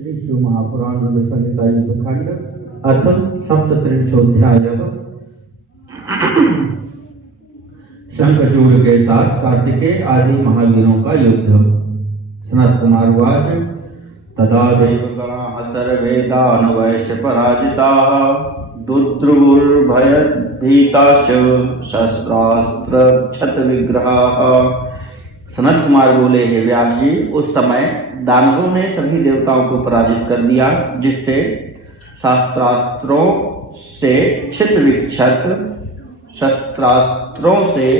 श्री शिव महापुराण संहिता युद्धखंड अथ सप्तत्रिंशोऽध्याय। शंखचूड़ के साथ कार्तिकेय आदि महावीरों का युद्ध। सनत कुमार उवाच तदा देवगणाः सर्वे दानवैश्च पराजिताः दुद्रुवुर्भयभीताश्च शस्त्रास्त्रक्षतविग्रहाः। सनत कुमार बोले, हे व्यास जी, उस समय दानवों ने सभी देवताओं को पराजित कर दिया, जिससे शस्त्रास्त्रों से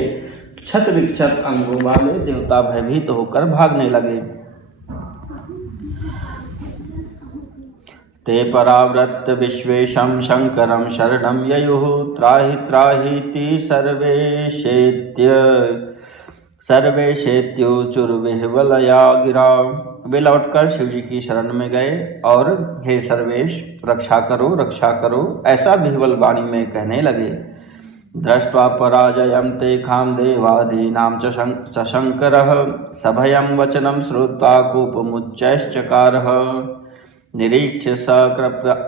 क्षत विक्षत अंगों वाले देवता भयभीत होकर भागने लगे। ते पराव्रत विश्वेशं शंकरं शरणं ययुः त्राहि त्राहीति सर्वेशेत्युचुर्विह्वलया गिरा। वे लौटकर शिव जी की शरण में गए और हे सर्वेश, रक्षा करो ऐसा विह्वल वाणी में कहने लगे। दृष्ट्वा पराजयं तेषां देवादीनां च शंकरः सभयं वचनं श्रुत्वा कोपमुच्चैश्चकारः। निरीक्ष्य स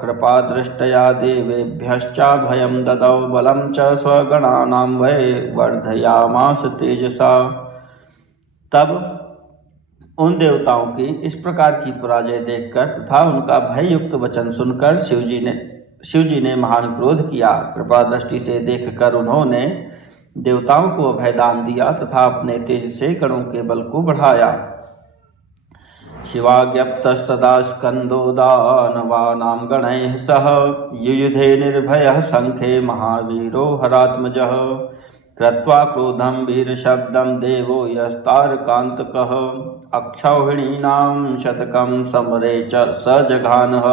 कृपादृष्टया देवेभ्यश्चाभयं ददौ बलं च स्वगणानां वै वर्धयामास तेजसा। तब उन देवताओं की इस प्रकार की पराजय देखकर तथा उनका भययुक्त वचन सुनकर शिव जी ने महान क्रोध किया। कृपा दृष्टि से देखकर उन्होंने देवताओं को अभयदान दिया तथा अपने तेज से गणों के बल को बढ़ाया। शिवाज्ञप्तस्तदा स्कंदो दानवानां गणैः सह युयुधे निर्भयः शंखे महावीरो हरात्मजः। कृत्वा क्रोधं वीरशब्दं देवो यस्तारकान्तकः अक्षौहिणीनां शतकं समरे च स जघानः।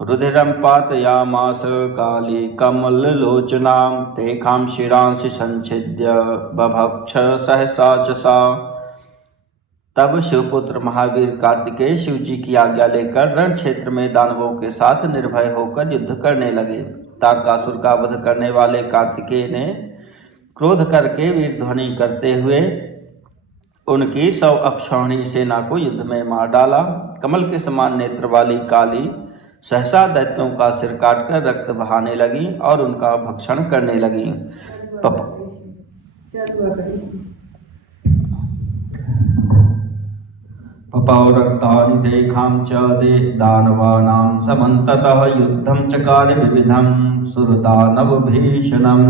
रुधिरं पातयामास काली कमललोचनां तेषां शिरांसि संच्छिद्य बभक्ष सहसा च सा। तब शिवपुत्र महावीर कार्तिकेय शिव जी की आज्ञा लेकर रण क्षेत्र में दानवों के साथ निर्भय होकर युद्ध करने लगे। तारकासुर का वध करने वाले कार्तिकेय ने क्रोध करके वीर ध्वनि करते हुए उनकी 100 अक्षौहिणी सेना को युद्ध में मार डाला। कमल के समान नेत्र वाली काली सहसा दैत्यों का सिर काटकर रक्त बहाने लगी और उनका भक्षण करने लगी। पपौ रक्तानि तेषां च दानवानां समन्ततः युद्धं चकार विविधं सुरदानवभीषणम्।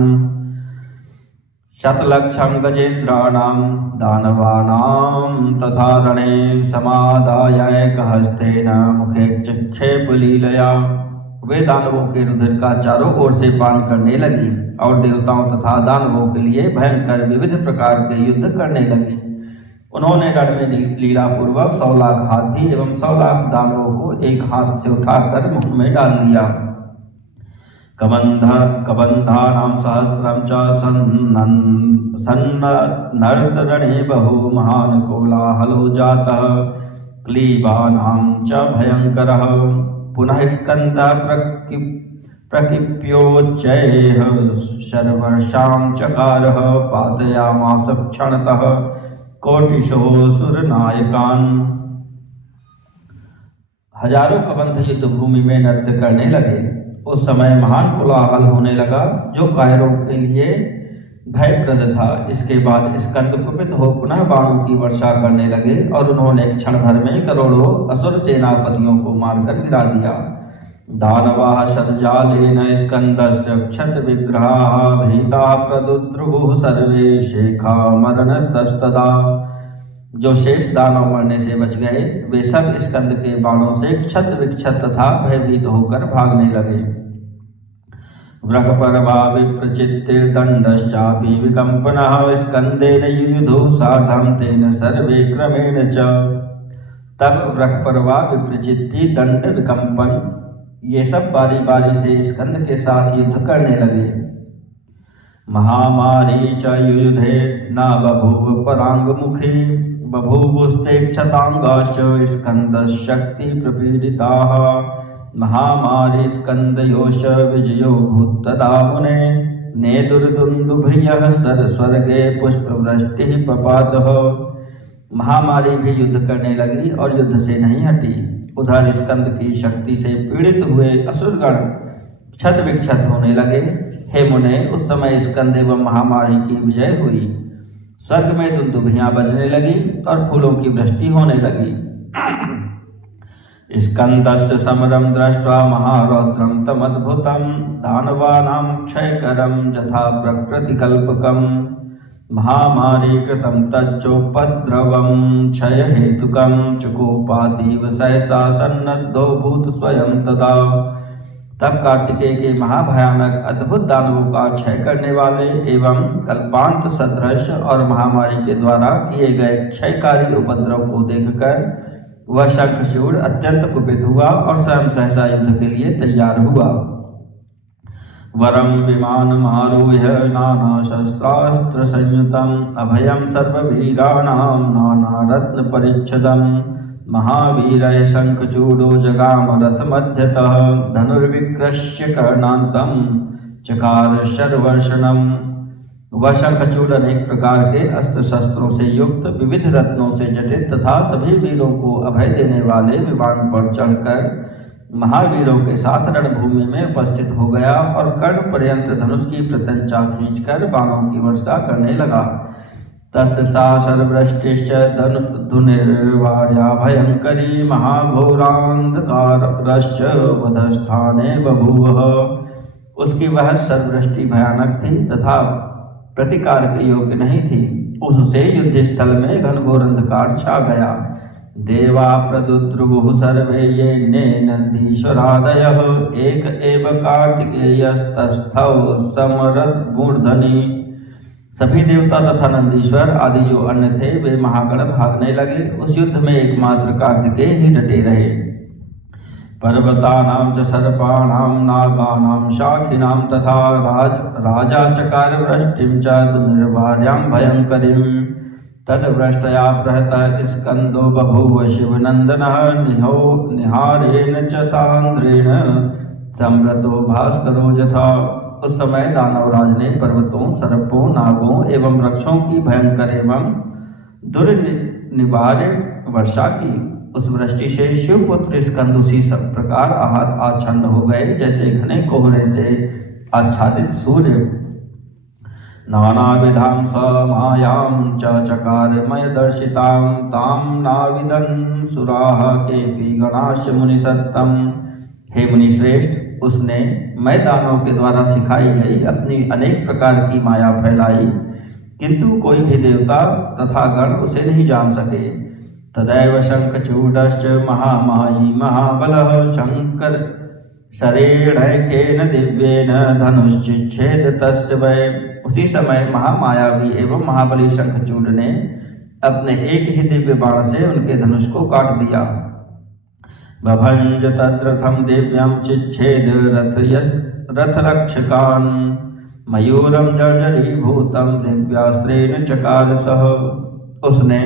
शतलक्षं गजेन्द्राणां दानवानां तथा रणे समादायैकहस्तेन मुखे चिक्षेपलीलया। वे दानवों के रुधिर का चारों ओर से पान करने लगी और देवताओं तथा दानवों के लिए भयंकर विविध प्रकार के युद्ध करने लगी। उन्होंने रण में लीलापूर्वक 100 लाख हाथी एवं 100 लाख दानवों को एक हाथ से उठाकर मुख में डाल लिया। कबंधानां सहस्रं च सन्नर्तरणे बहु महान् कोलाहलो जातः क्लीबानां च भयंकरः। पुनः स्कन्दः प्रकिप्योच्चैः शर्वर्षां चकारः पातयामास क्षणतः कोटिशो सुरनायकान्। हजारों कबंध युद्ध भूमि में नृत्य करने लगे। उस समय महान कोलाहल होने लगा जो कायरों के लिए भयप्रद था। इसके बाद स्कंद कुपित हो पुनः बाणों की वर्षा करने लगे और उन्होंने क्षण भर में करोड़ों असुर सेनापतियों को मारकर गिरा दिया। दानवाः शतजालेन स्कन्दस्य क्षतविग्रहाः भीताः प्रदुद्रुवुः सर्वे शेखामरणतस्तदा। जो शेष दानव मरने से बच गए वे सब स्कंद के बाणों से क्षत विक्षत तथा भयभीत होकर भागने लगे। वृषपर्वा विप्रचित्तिर्दण्डश्चापि विकम्पनः स्कन्देन युयुधौ सार्धं तेन सर्वे क्रमेण च। तब वृषपर्वा विप्रचित्ति दंड विकम्पन ये सब बारी बारी से स्कंद के साथ युद्ध करने लगे। महामारी च युयुधे न बभूव परांगमुखी बभूवुस्ते क्षतांगाश्च स्कन्दशक्ति प्रपीडिताः। महामारी स्कन्दयोश्च विजयो भूत्तदा मुने नेदुर्दुन्दुभियः स्वर्गे पुष्पवृष्टिः पपातः। महामारी भी युद्ध करने लगी और युद्ध से नहीं हटी। उधर स्कंद की शक्ति से पीड़ित हुए असुरगण क्षत विक्षत होने लगे। हे मुने, उस समय स्कंद एवं महामारी की विजय हुई। स्वर्ग में दुंदुभियां बजने लगी और फूलों की वृष्टि होने लगी। स्कंदस्य समरम दृष्ट्वा महारौद्रम तमद्भुतम दानवानां क्षयकरम यथा प्रकृतिकल्पकम महामारी कृतं तच्चोपद्रवं क्षय हेतुकं चुकोपातीव सहसा सन्नद्धो भूत स्वयं तदा। तब कार्तिकेय के महाभयानक अद्भुत दानवों का क्षय करने वाले एवं कल्पांत सदृश और महामारी के द्वारा किए गए क्षयकारी उपद्रव को देखकर वह शंखचूड़ अत्यंत कुपित हुआ और स्वयं सहसा युद्ध के लिए तैयार हुआ। वरम विमानमारुह्य नानाशस्त्रास्त्र संयुतम अभयं सर्ववीराणां नानारत्नपरिच्छदं महावीरय शंखचूडो जगाम रथमध्यतः धनुर्विकृष्य कर्णान्तं चकार शर्वर्षणम्। वह शंखचूड अनेक प्रकार के अस्त्र शस्त्रों से युक्त विविध रत्नों से जटित तथा सभी वीरों को अभय देने वाले विमान पर चढ़कर महावीरों के साथ रणभूमि में उपस्थित हो गया और कर्ण पर्यंत धनुष की प्रत्यंचा खींचकर बाणों की वर्षा करने लगा। तत्सा सर्वृष्टिश्च धनुर्वार्या भयंकरी महाघोरांधकारश्च वधस्थाने बभूव। उसकी वह सर्वृष्टि भयानक थी तथा प्रतिकार के योग्य नहीं थी। उससे युद्ध स्थल में घनघोर अंधकार छा गया। देवा प्रदुद्रुवुः सर्वे ये नन्दीश्वरादयः एक एव कार्तिकेयस्तस्थौ समरद्मूर्धनि। सभी देवता तथा नंदीश्वर आदि जो अन्य थे वे महागण भागने लगे। उस युद्ध में एकमात्र कार्तिकेय ही डटे रहे। पर्वतानां च सर्पाणां नागानां शाखिनां तथा राजा चकार वृष्टिं च दुर्निर्वार्यां भयंकरीं। तद्वृष्टया प्रहतः स्कंदो बभूव शिवनंदनः निहारेण च सान्द्रेण सम्रतो भास्करो यथा। उस समय दानवराज ने पर्वतों, सर्पों, नागों एवं वृक्षों की भयंकर एवं दुर्निवार्य वर्षा की। उस वृष्टि से शिवपुत्र स्कंद उसी सब प्रकार आच्छन्न हो गए जैसे घने कोहरे से आच्छादित सूर्य। नानाविधां समायां च चकारमय दर्शितां तां नाविदन् सुराः केऽपि गणाश्च मुनिसत्तम। हे मुनि श्रेष्ठ, उसने मय दानों के द्वारा सिखाई गई अपनी अनेक प्रकार की माया फैलाई, किंतु कोई भी देवता तथा गण उसे नहीं जान सके। तदैव शंखचूडश्च महामायी महाबलः शंकर शरेणैकेन दिव्येन धनुश्चिच्छेद तस्य वै। उसी समय महामायावी एवं महाबली शंखचूड ने अपने एक ही दिव्य बाण से उनके धनुष को काट दिया। बभंज तद्रथं दिव्यं चिच्छेद रथरक्षकान् मयूरं जर्जरीभूतं दिव्यास्त्रेण चकार सः। उसने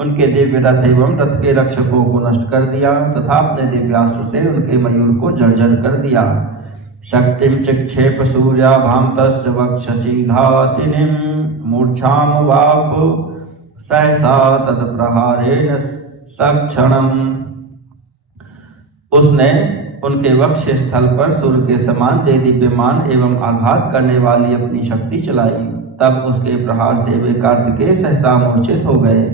उनके दिव्य रथ एवं रथ के रक्षकों को नष्ट कर दिया तथा अपने दिव्यास्त्र से उनके मयूर को जर्जर कर दिया। शक्तिं चिक्षेप सूर्याभां तस्य वक्षसि घातिनीं मूर्छामुवाप सहसा तत्प्रहारेण सक्षणम्। उसने उनके वक्ष स्थल पर सूर्य के समान देदीप्यमान एवं आघात करने वाली अपनी शक्ति चलाई। तब उसके प्रहार से वे कार्तिकेय सहसा मूर्छित हो गए।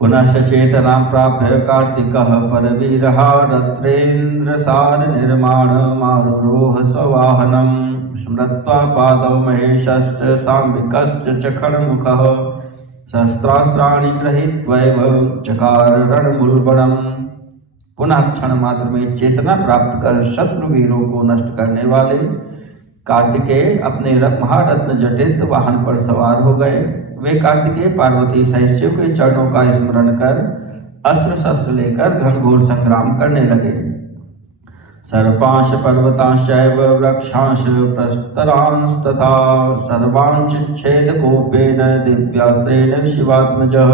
पुनः चेतना प्राप्य कार्तिकः परवीरः रत्रेन्द्रसार निर्माण मारुरोह स्ववाहनं स्मृत्वा पादौ महेशस्य सांबिकस्य च खड्गमुखः शस्त्रास्त्राणि गृहीत्वैव चकार रणमुल्बणम्। पुनः क्षण मात्र में चेतना प्राप्त कर शत्रु वीरों को नष्ट करने वाले कार्तिकेय अपने महारत्न जटित वाहन पर सवार हो गए। वे कार्तिकेय पार्वती सहित शिव के चरणों का स्मरण कर अस्त्र शस्त्र लेकर घनघोर संग्राम करने लगे। सर्पांश पर्वतांश्चैव वृक्षांश प्रस्तरांश तथा सर्वांश्चिच्छेद कोपेन दिव्यास्त्रेण शिवात्मजः।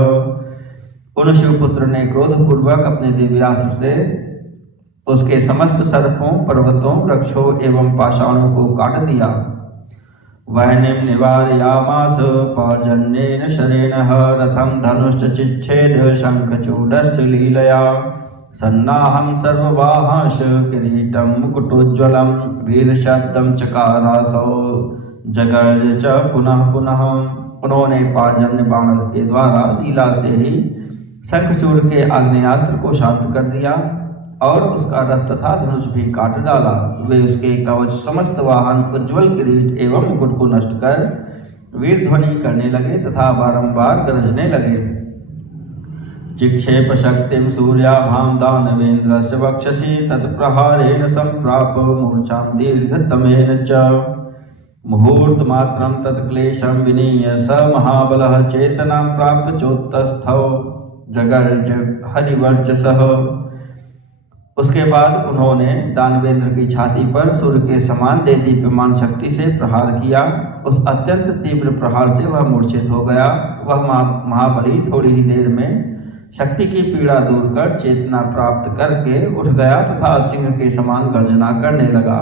उन शिवपुत्र ने क्रोधपूर्वक अपने दिव्यास्त्र से उसके समस्त सर्पों, पर्वतों, वृक्षों एवं पाषाणों को काट दिया। वह्निं निवारयामास पार्जन्येन शरेणः रथं धनुश्च चिच्छेद शंखचूडस्य लीलया सन्नाहं सर्ववाहंश किरीटं मुकुटोज्ज्वलं वीरशब्दं चकारासौ जगर्ज च पुनः पुनः। उन्होंने पांचजन्य बाण के द्वारा लीला से ही शंखचूड़ के आग्नेयास्त्र को शांत कर दिया और उसका रथ तथा धनुष भी काट डाला। वे उसके कवच, समस्त वाहन, उज्ज्वल किरीट एवं मुकुट को नष्ट कर वीर ध्वनि करने लगे तथा बारंबार गरजने लगे। चिक्षेप शक्तिं सूर्याभां दानवेन्द्रस्य वक्षसि तत्प्रहारेण संप्राप मूर्छां दीर्घतमेन च। मुहूर्तमात्रं तत्क्लेशं विनीय स महाबलः चेतनां प्राप्य चोत्तस्थौ जगर्ज हरिवर्चसः। उसके बाद उन्होंने दानवेंद्र की छाती पर सूर्य के समान देदीप्यमान शक्ति से प्रहार किया। उस अत्यंत तीव्र प्रहार से वह मूर्छित हो गया। वह महाबली थोड़ी ही देर में शक्ति की पीड़ा दूर कर चेतना प्राप्त करके उठ गया तथा सिंह के समान गर्जना करने लगा।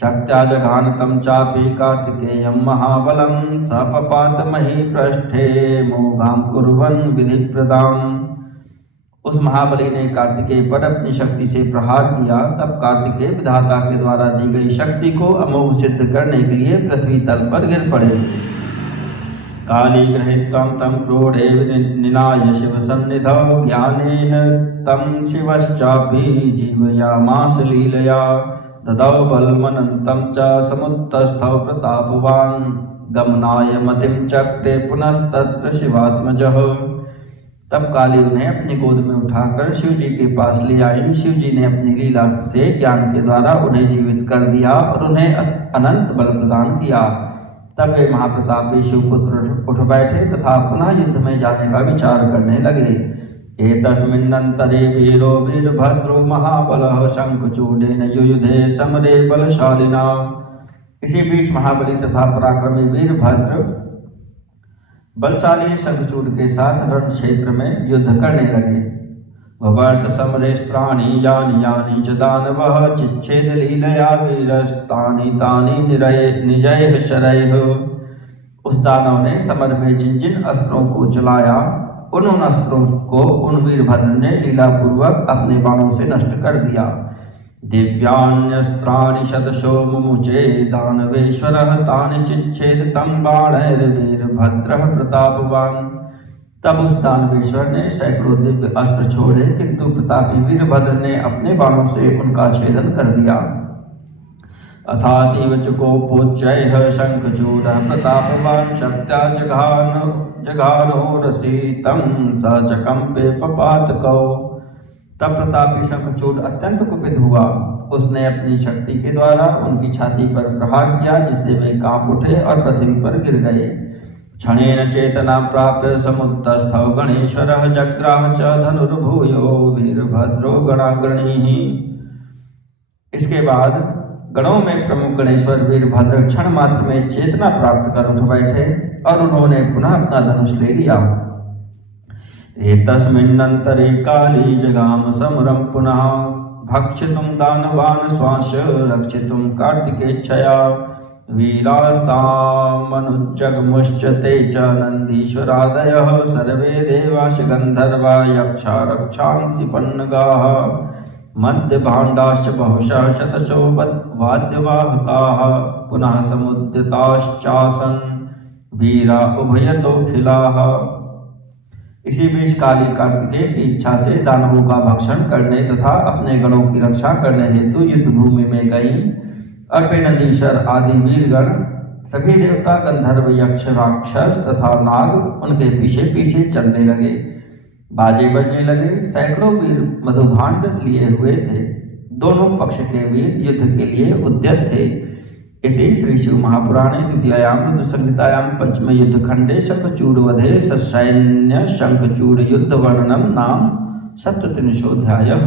शक्त्या जघान तम चापि कार्तिकेयं महाबलं सपपात मही पृष्ठे मोघां कुर्वन् विधिप्रदाम्। उस महाबली ने कार्तिकेय पर अपनी शक्ति से प्रहार किया। तब कार्तिकेय विधाता के द्वारा दी गई शक्ति को अमोघ सिद्ध करने के लिए पृथ्वी तल पर गिर पड़े। काली गृहीत्वं तं क्रोधे निनाय शिव सन्निधौ ज्ञानेन तं शिवश्चापि जीवयामास लीलया। ददौ बलमनन्तं च समुत्तस्थौ प्रतापवान् गमनाय मतिं चक्रे पुनस्तत्र शिवात्मजः। तब काली उन्हें अपनी गोद में उठाकर शिव जी के पास ले आई। शिव जी ने अपनी लीला से ज्ञान के द्वारा उन्हें जीवित कर दिया और उन्हें अनंत बल प्रदान किया। तब वे महाप्रतापी शिवपुत्र उठ बैठे तथा पुनः युद्ध में जाने का विचार करने लगे। एतस्मिन्नन्तरे वीरो वीरभद्रो महाबलः शंखचूडेन युयुधे समरे बलशालिना। इसी बीच महाबली तथा पराक्रमी वीरभद्र बलशाली शंखचूड़ के साथ रण क्षेत्र में युद्ध करने लगे। ववर्ष समरेस्त्राणि यानि यानि च दानवः चिच्छेद लीलया वीरस्तानि तानि निजैः शरैः। उस दानव ने समर में जिन जिन अस्त्रों को चलाया उन अस्त्रों को उन वीरभद्र ने लीलापूर्वक अपने बाणों से नष्ट कर दिया। दिव्यान्यस्त्राणि शतशो मुमुचे दानवेश्वरः तानि चिच्छेद तं बाणैर्वीरभद्रः प्रतापवान्। तब उस दानवेश्वर ने सैकड़ों दिव्य अस्त्र छोड़े किंतु प्रतापी वीरभद्र ने अपने बाणों से उनका छेदन कर दिया। अथातीव चकोपोच्चैः शंखचूडः प्रतापवान् शक्त्या जघानोरसि तं स चकंपे पपातकौ। तब प्रतापी शंखचूड अत्यंत कुपित हुआ। उसने अपनी शक्ति के द्वारा उनकी छाती पर प्रहार किया जिससे वे कांप उठे और पृथ्वी पर गिर गए। क्षणेन चेतना प्राप्य समुत्तस्थौ गणेश्वरः जग्राह च धनुर्भूयो वीरभद्रो गणाग्रणीः। इसके बाद गणों में प्रमुख गणेश्वर वीरभद्र क्षण मात्र में चेतना प्राप्त कर उठ बैठे और उन्होंने पुनः अपना धनुष ले लिया। एतस्मिन्नन्तरे काली जगाम समरं पुनः भक्षितुं दानवान् स्वांश रक्षितुं कार्तिकेच्छया। वीरास्तामनुजग्मुश्च ते च नन्दीश्वरादयः सर्वे देवाश गन्धर्वा यक्षा रक्षांसि पन्नगाः। मध्यभाण्डाश्च बहुशः शतशो वाद्यवाहकाः पुनः समुद्यताश्चासन् वीरा उभयतोऽखिलाः। इसी बीच काली कार्तिकेय की इच्छा से दानवों का भक्षण करने तथा अपने गणों की रक्षा करने हेतु युद्ध भूमि में गई और वे नंदीश्वर आदि वीरगण सभी देवता गंधर्व यक्ष राक्षस तथा नाग उनके पीछे पीछे चलने लगे। बाजे बजने लगे। सैकड़ों वीर मधुभाण्ड लिए हुए थे। दोनों पक्ष के वीर युद्ध के लिए उद्यत थे। इति श्री शिव महापुराणे द्वितीयायां रुद्रसंहितायां पंचमे युद्धखंडे शंखचूडवधे ससैन्य शंखचूड युद्ध वर्णनम नाम 37 अध्यायः।